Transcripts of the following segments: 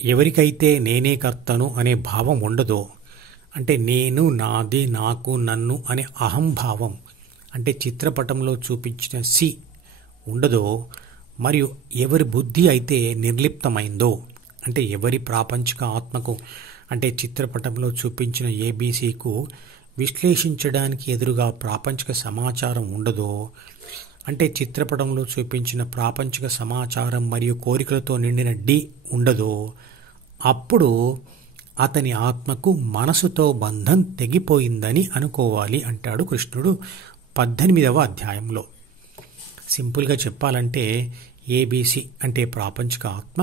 ఎవరికైతే నేనే కర్తను అనే భావం ఉండదో, అంటే నేను, నాది, నాకు, నన్ను అనే అహంభావం, అంటే చిత్రపటంలో చూపించిన సి ఉండదో, మరియు ఎవరి బుద్ధి అయితే నిర్లిప్తమైందో, అంటే ఎవరి ప్రాపంచిక ఆత్మకు, అంటే చిత్రపటంలో చూపించిన ఏబీసీకు విశ్లేషించడానికి ఎదురుగా ప్రాపంచిక సమాచారం ఉండదో, అంటే చిత్రపటంలో చూపించిన ప్రాపంచిక సమాచారం మరియు కోరికలతో నిండిన డి ఉండదో, అప్పుడు అతని ఆత్మకు మనసుతో బంధం తెగిపోయిందని అనుకోవాలి అంటాడు కృష్ణుడు 18వ అధ్యాయంలో. సింపుల్గా చెప్పాలంటే ఏబీసీ అంటే ప్రాపంచిక ఆత్మ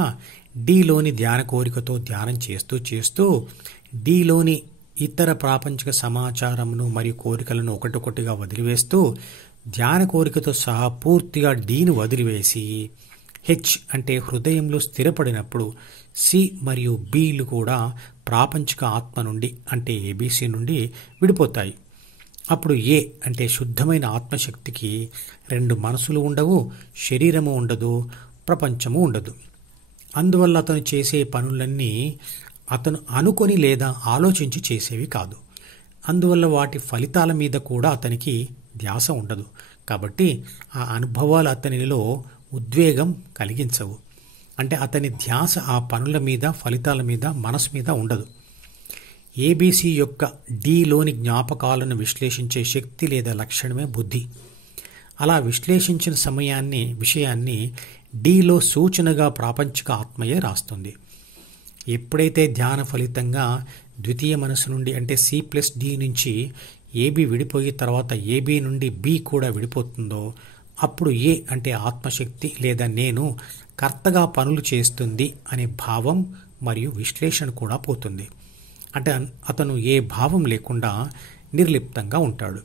డిలోని ధ్యాన కోరికతో ధ్యానం చేస్తూ చేస్తూ డిలోని ఇతర ప్రాపంచిక సమాచారమును మరియు కోరికలను ఒకటొకటిగా వదిలివేస్తూ ధ్యాన కోరికతో సహా పూర్తిగా డీని వదిలివేసి హెచ్ అంటే హృదయంలో స్థిరపడినప్పుడు సి మరియు బిలు కూడా ప్రాపంచిక ఆత్మ నుండి అంటే ఏబీసీ నుండి విడిపోతాయి. అప్పుడు ఏ అంటే శుద్ధమైన ఆత్మశక్తికి రెండు మనసులు ఉండవు, శరీరము ఉండదు, ప్రపంచము ఉండదు. అందువల్ల అతను చేసే పనులన్నీ అతను అనుకొని లేదా ఆలోచించి చేసేవి కాదు. అందువల్ల వాటి ఫలితాల మీద కూడా అతనికి ధ్యాస ఉండదు. కాబట్టి ఆ అనుభవాలు అతనిలో ఉద్వేగం కలిగించవు. అంటే అతని ధ్యాస ఆ పనుల మీద, ఫలితాల మీద, మనసు మీద ఉండదు. ఏబీసీ యొక్క డిలోని జ్ఞాపకాలను విశ్లేషించే శక్తి లేదా లక్షణమే బుద్ధి. అలా విశ్లేషించిన విషయాన్ని డిలో సూచనగా ప్రాపంచిక ఆత్మయే రాస్తుంది. ఎప్పుడైతే ధ్యాన ఫలితంగా ద్వితీయ మనసు నుండి అంటే C+D నుంచి ఏబీ విడిపోయి తర్వాత ఏబీ నుండి బి కూడా విడిపోతుందో, అప్పుడు ఏ అంటే ఆత్మశక్తి లేదా నేను కర్తగా పనులు చేస్తుంది అనే భావం మరియు విశ్లేషణ కూడా పోతుంది. అంటే అతను ఏ భావం లేకుండా నిర్లిప్తంగా ఉంటాడు.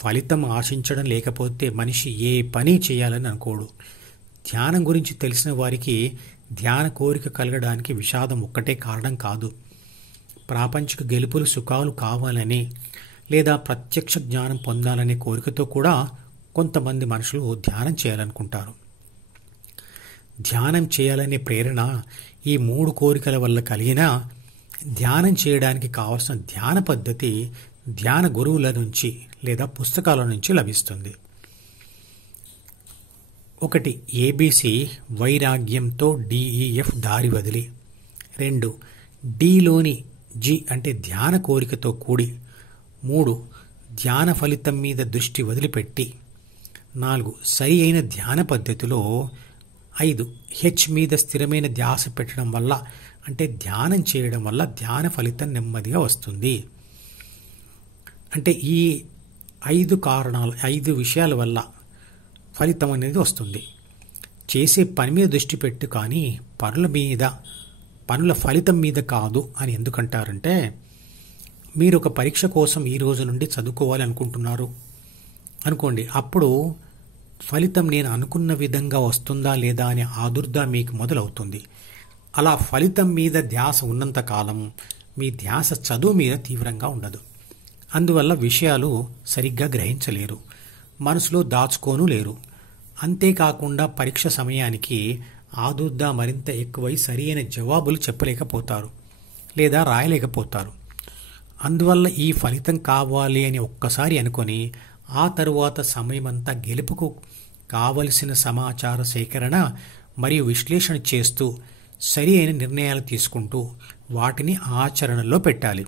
ఫలితం ఆశించడం లేకపోతే మనిషి ఏ పని చేయాలని అనుకోడు. ధ్యానం గురించి తెలిసిన వారికి ధ్యాన కోరిక కలగడానికి విషాదం ఒక్కటే కారణం కాదు. ప్రాపంచిక గెలుపులు, సుఖాలు కావాలని లేదా ప్రత్యక్ష జ్ఞానం పొందాలనే కోరికతో కూడా కొంతమంది మనుషులు ధ్యానం చేయాలనుకుంటారు. ధ్యానం చేయాలనే ప్రేరణ ఈ 3 కోరికల వల్ల కలిగినా ధ్యానం చేయడానికి కావలసిన ధ్యాన పద్ధతి ధ్యాన గురువుల నుంచి లేదా పుస్తకాల నుంచి లభిస్తుంది. 1. ఏబీసీ వైరాగ్యంతో డిఈఎఫ్ దారి వదిలి. 2. డిలోని జి అంటే ధ్యాన కోరికతో కూడి. 3. ధ్యాన ఫలితం మీద దృష్టి వదిలిపెట్టి. 4. సరి అయిన ధ్యాన పద్ధతిలో. 5. హెచ్ మీద స్థిరమైన ధ్యాస పెట్టడం వల్ల అంటే ధ్యానం చేయడం వల్ల ధ్యాన ఫలితం నెమ్మదిగా వస్తుంది. అంటే ఈ 5 విషయాల వల్ల ఫలితం అనేది వస్తుంది. చేసే పని మీద దృష్టి పెట్టు కానీ పనుల ఫలితం మీద కాదు అని ఎందుకంటారంటే, మీరు ఒక పరీక్ష కోసం ఈ రోజు నుండి చదువుకోవాలి అనుకుంటున్నారు అనుకోండి. అప్పుడు ఫలితం నేను అనుకున్న విధంగా వస్తుందా లేదా అనే ఆదుర్ద మీకు మొదలవుతుంది. అలా ఫలితం మీద ధ్యాస ఉన్నంతకాలం మీ ధ్యాస చదువు మీద తీవ్రంగా ఉండదు. అందువల్ల విషయాలు సరిగ్గా గ్రహించలేరు, మనసులో దాచుకోను లేరు. అంతేకాకుండా పరీక్ష సమయానికి ఆదుర్ద మరింత ఎక్కువై సరియైన జవాబులు చెప్పలేకపోతారు లేదా రాయలేకపోతారు. అందువల్ల ఈ ఫలితం కావాలి అని ఒక్కసారి అనుకొని ఆ తరువాత సమయమంతా గెలుపుకు కావలసిన సమాచార సేకరణ మరియు విశ్లేషణ చేస్తూ సరి అయిన నిర్ణయాలు తీసుకుంటూ వాటిని ఆచరణలో పెట్టాలి.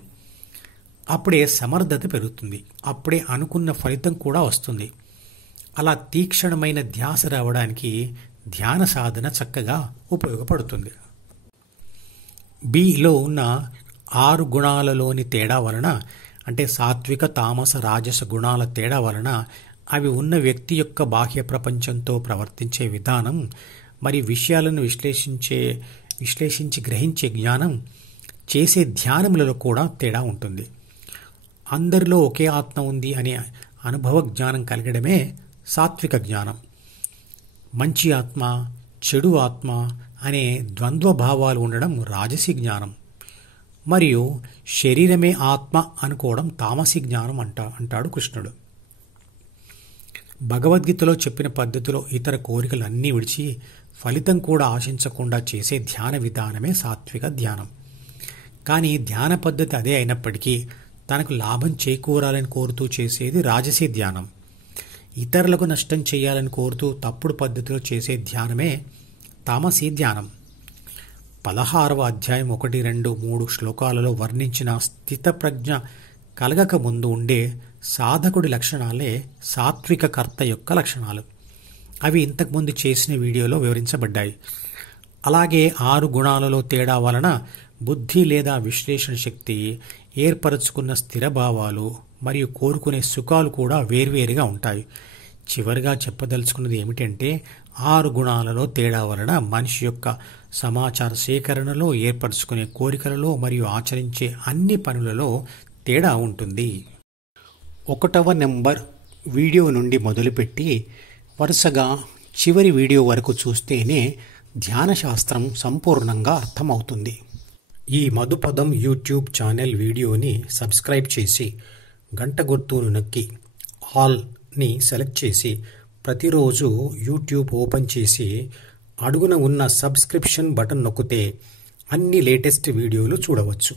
అప్పుడే సమర్థత పెరుగుతుంది. అప్పుడే అనుకున్న ఫలితం కూడా వస్తుంది. అలా తీక్షణమైన ధ్యాస రావడానికి ధ్యాన సాధన చక్కగా ఉపయోగపడుతుంది. బిలో ఉన్న 6 గుణాలలోని తేడా వలన అంటే సాత్విక, తామస, రాజస గుణాల తేడా వలన అవి ఉన్న వ్యక్తి యొక్క బాహ్య ప్రపంచంతో ప్రవర్తించే విధానం మరియు విషయాలను విశ్లేషించి గ్రహించే జ్ఞానం, చేసే ధ్యానములలో కూడా తేడా ఉంటుంది. అందరిలో ఒకే ఆత్మ ఉంది అనే అనుభవ జ్ఞానం కలగడమే సాత్విక జ్ఞానం. మంచి ఆత్మ, చెడు ఆత్మ అనే ద్వంద్వ భావాలు ఉండడం రాజసి జ్ఞానం. మరియు శరీరమే ఆత్మ అనుకోవడం తామసి జ్ఞానం అంటాడు కృష్ణుడు. భగవద్గీతలో చెప్పిన పద్ధతిలో ఇతర కోరికలన్నీ విడిచి ఫలితం కూడా ఆశించకుండా చేసే ధ్యాన విధానమే సాత్విక ధ్యానం. కానీ ధ్యాన పద్ధతి అదే అయినప్పటికీ తనకు లాభం చేకూరాలని కోరుతూ చేసేది రాజసీ ధ్యానం. ఇతరులకు నష్టం చేయాలని కోరుతూ తప్పుడు పద్ధతిలో చేసే ధ్యానమే తామసీ ధ్యానం. 16వ అధ్యాయం 1, 2, 3 శ్లోకాలలో వర్ణించిన స్థితప్రజ్ఞ కలగక ముందు ఉండే సాధకుడి లక్షణాలే సాత్విక కర్త యొక్క లక్షణాలు. అవి ఇంతకుముందు చేసిన వీడియోలో వివరించబడ్డాయి. అలాగే 6 గుణాలలో తేడా వలన బుద్ధి లేదా విశ్లేషణ శక్తి, ఏర్పరచుకున్న స్థిర భావాలు మరియు కోరుకునే సుఖాలు కూడా వేర్వేరుగా ఉంటాయి. చివరిగా చెప్పదలుచుకున్నది ఏమిటంటే 6 గుణాలలో తేడా వలన మనిషి యొక్క సమాచార సేకరణలో, ఏర్పరచుకునే కోరికలలో మరియు ఆచరించే అన్ని పనులలో తేడా ఉంటుంది. 1వ నెంబర్ వీడియో నుండి మొదలుపెట్టి వరుసగా చివరి వీడియో వరకు చూస్తేనే ధ్యాన శాస్త్రం సంపూర్ణంగా అర్థమవుతుంది. ఈ మధుపదం యూట్యూబ్ ఛానల్ వీడియోని సబ్స్క్రైబ్ చేసి గంట గుర్తును నొక్కి ఆల్ని సెలెక్ట్ చేసి ప్రతిరోజు యూట్యూబ్ ఓపెన్ చేసి అడుగున ఉన్న సబ్స్క్రిప్షన్ బటన్ నొక్కితే అన్ని లేటెస్ట్ వీడియోలు చూడవచ్చు.